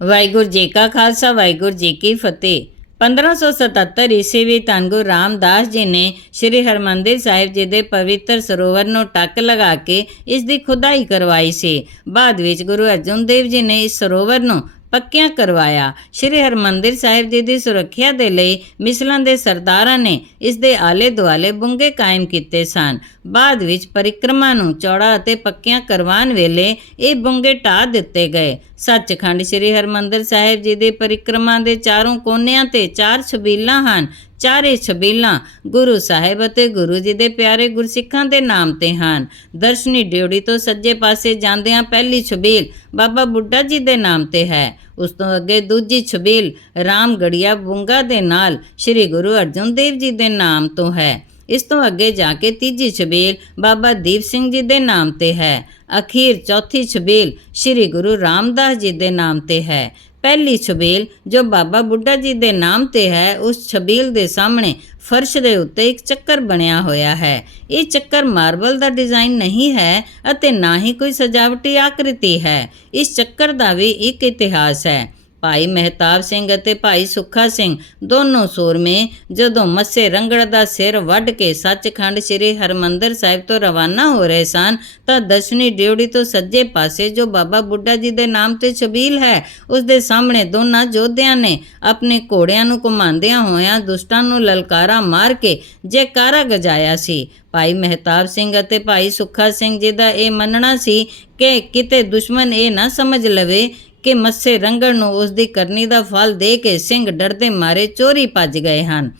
ਵਾਹਿਗੁਰੂ ਜੀ ਕਾ ਖਾਲਸਾ, ਵਾਹਿਗੁਰੂ ਜੀ ਕੀ ਫਤਿਹ। 1577 ਈਸਵੀ ਵਿੱਚ ਧੰਨ ਗੁਰੂ ਰਾਮਦਾਸ ਜੀ ਨੇ ਸ੍ਰੀ ਹਰਮੰਦਰ ਸਾਹਿਬ ਜੀ ਦੇ ਪਵਿੱਤਰ ਸਰੋਵਰ ਨੂੰ ਟੱਕ ਲਗਾ ਕੇ ਇਸ ਦੀ ਖੁਦਾਈ ਕਰਵਾਈ ਸੀ। ਬਾਅਦ ਵਿੱਚ ਗੁਰੂ ਅਰਜਨ ਦੇਵ ਜੀ ਨੇ ਇਸ ਸਰੋਵਰ ਨੂੰ ਪੱਕਿਆਂ ਕਰਵਾਇਆ। ਸ੍ਰੀ ਹਰਮੰਦਰ ਸਾਹਿਬ ਜੀ ਦੀ ਸੁਰੱਖਿਆ ਦੇ ਲਈ ਮਿਸਲਾਂ ਦੇ ਸਰਦਾਰਾਂ ਨੇ ਇਸ ਦੇ ਆਲੇ ਦੁਆਲੇ ਬੁੰਗੇ ਕਾਇਮ ਕੀਤੇ ਸਨ। ਬਾਅਦ ਵਿੱਚ ਪਰਿਕਰਮਾ ਨੂੰ ਚੌੜਾ ਅਤੇ ਪੱਕਿਆਂ ਕਰਵਾਉਣ ਵੇਲੇ ਇਹ ਬੁੰਗੇ ਢਾਹ ਦਿੱਤੇ ਗਏ। ਸੱਚਖੰਡ ਸ੍ਰੀ ਹਰਮੰਦਰ ਸਾਹਿਬ ਜੀ ਦੇ ਪਰਿਕਰਮਾ ਦੇ ਚਾਰੋਂ ਕੋਨਿਆਂ ਤੇ ਚਾਰ ਛਬੀਲਾਂ ਹਨ। ਚਾਰੇ ਛਬੀਲਾਂ ਗੁਰੂ ਸਾਹਿਬ ਅਤੇ ਗੁਰੂ ਜੀ ਦੇ ਪਿਆਰੇ ਗੁਰਸਿੱਖਾਂ ਦੇ ਨਾਮ ਤੇ ਹਨ। ਦਰਸ਼ਨੀ ਡਿਉੜੀ ਤੋਂ ਸੱਜੇ ਪਾਸੇ ਜਾਂਦਿਆਂ ਪਹਿਲੀ ਛਬੀਲ ਬਾਬਾ ਬੁੱਢਾ ਜੀ ਦੇ ਨਾਮ ਤੇ ਹੈ। ਉਸ ਤੋਂ ਅੱਗੇ ਦੂਜੀ ਛਬੀਲ ਰਾਮਗੜੀਆ ਬੁੰਗਾ ਦੇ ਨਾਲ ਸ੍ਰੀ ਗੁਰੂ ਅਰਜਨ ਦੇਵ ਜੀ ਦੇ ਨਾਮ ਤੋਂ ਹੈ। ਇਸ ਤੋਂ ਅੱਗੇ ਜਾ ਕੇ ਤੀਜੀ ਛਬੀਲ ਬਾਬਾ ਦੀਪ ਸਿੰਘ ਜੀ ਦੇ ਨਾਮ ਤੇ ਹੈ। ਅਖੀਰ ਚੌਥੀ ਛਬੀਲ ਸ੍ਰੀ ਗੁਰੂ ਰਾਮਦਾਸ ਜੀ ਦੇ ਨਾਮ ਤੇ ਹੈ। ਪਹਿਲੀ ਛਬੀਲ ਜੋ ਬਾਬਾ ਬੁੱਢਾ ਜੀ ਦੇ ਨਾਮ ਤੇ ਹੈ, ਉਸ ਛਬੀਲ ਦੇ ਸਾਹਮਣੇ ਫਰਸ਼ ਦੇ ਉੱਤੇ ਇੱਕ ਚੱਕਰ ਬਣਿਆ ਹੋਇਆ ਹੈ। ਇਹ ਚੱਕਰ ਮਾਰਬਲ ਦਾ ਡਿਜ਼ਾਈਨ ਨਹੀਂ ਹੈ ਅਤੇ ਨਾ ਹੀ ਕੋਈ ਸਜਾਵਟੀ ਆਕ੍ਰਿਤੀ ਹੈ। ਇਸ ਚੱਕਰ ਦਾ ਵੀ ਇੱਕ ਇਤਿਹਾਸ ਹੈ। ਭਾਈ ਮਹਿਤਾਬ ਸਿੰਘ ਅਤੇ ਭਾਈ ਸੁੱਖਾ ਸਿੰਘ ਦੋਨੋਂ ਸੂਰਮੇ ਜਦੋਂ ਮੱਸੇ ਰੰਗੜ ਦਾ ਸਿਰ ਵੱਢ ਕੇ ਸੱਚਖੰਡ ਸ੍ਰੀ ਹਰਮੰਦਰ ਸਾਹਿਬ ਤੋਂ ਰਵਾਨਾ ਹੋ ਰਹੇ ਸਨ, ਤਾਂ ਦਸ਼ਨੀ ਡਿਉੜੀ ਤੋਂ ਸੱਜੇ ਪਾਸੇ ਜੋ ਬਾਬਾ ਬੁੱਢਾ ਜੀ ਦੇ ਨਾਮ ਤੇ ਛਬੀਲ ਹੈ, ਉਸ ਦੇ ਸਾਹਮਣੇ ਦੋਨਾਂ ਯੋਧਿਆਂ ਨੇ ਆਪਣੇ ਘੋੜਿਆਂ ਨੂੰ ਘੁਮਾਉਂਦਿਆਂ ਹੋਇਆਂ ਦੁਸ਼ਟਾਂ ਨੂੰ ਲਲਕਾਰਾ ਮਾਰ ਕੇ ਜੈਕਾਰਾ ਗਜਾਇਆ ਸੀ। ਭਾਈ ਮਹਿਤਾਬ ਸਿੰਘ ਅਤੇ ਭਾਈ ਸੁੱਖਾ ਸਿੰਘ ਜੀ ਦਾ ਇਹ ਮੰਨਣਾ ਸੀ ਕਿ ਕਿਤੇ ਦੁਸ਼ਮਣ ਇਹ ਨਾ ਸਮਝ ਲਵੇ ਕਿ ਮੱਸੇ ਰੰਗਣ ਨੂੰ ਉਸ ਦੀ ਕਰਨੀ ਦਾ ਫਲ ਦੇ ਕੇ ਸਿੰਘ ਡਰਦੇ ਮਾਰੇ ਚੋਰੀ ਭੱਜ ਗਏ ਹਨ।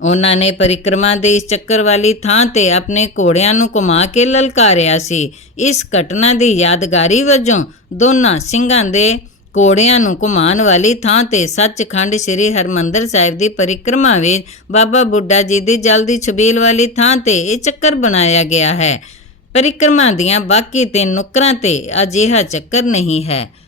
ਉਹਨਾਂ ਨੇ ਪਰਿਕਰਮਾ ਦੇ ਇਸ ਚੱਕਰ ਵਾਲੀ ਥਾਂ ਤੇ ਆਪਣੇ ਘੋੜਿਆਂ ਨੂੰ ਘੁਮਾ ਕੇ ਲਲਕਾਰਿਆ ਸੀ। ਇਸ ਘਟਨਾ ਦੀ ਯਾਦਗਾਰੀ ਵਜੋਂ ਦੋਨਾਂ ਸਿੰਘਾਂ ਦੇ ਘੋੜਿਆਂ ਨੂੰ ਘੁਮਾਉਣ ਵਾਲੀ ਥਾਂ ਤੇ ਸੱਚਖੰਡ ਸ੍ਰੀ ਹਰਮੰਦਰ ਸਾਹਿਬ ਦੀ ਪਰਿਕਰਮਾ ਵਿੱਚ ਬਾਬਾ ਬੁੱਢਾ ਜੀ ਦੀ ਜਲਦੀ ਛਬੀਲ ਵਾਲੀ ਥਾਂ ਤੇ ਇਹ ਚੱਕਰ ਬਣਾਇਆ ਗਿਆ ਹੈ। ਪਰਿਕਰਮਾ ਦੀਆਂ ਬਾਕੀ ਤਿੰਨ ਨੁਕਰਾਂ ਤੇ ਅਜਿਹਾ ਚੱਕਰ ਨਹੀਂ ਹੈ।